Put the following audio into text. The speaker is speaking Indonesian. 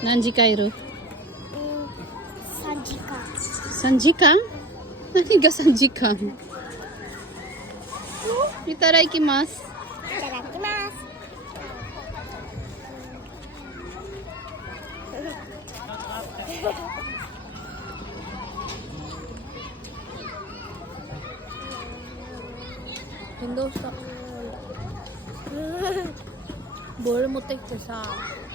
て。何時間いる3時間 ?3 時間何が3時間いただきます。いただきます変動した。ボール持ってきてさ。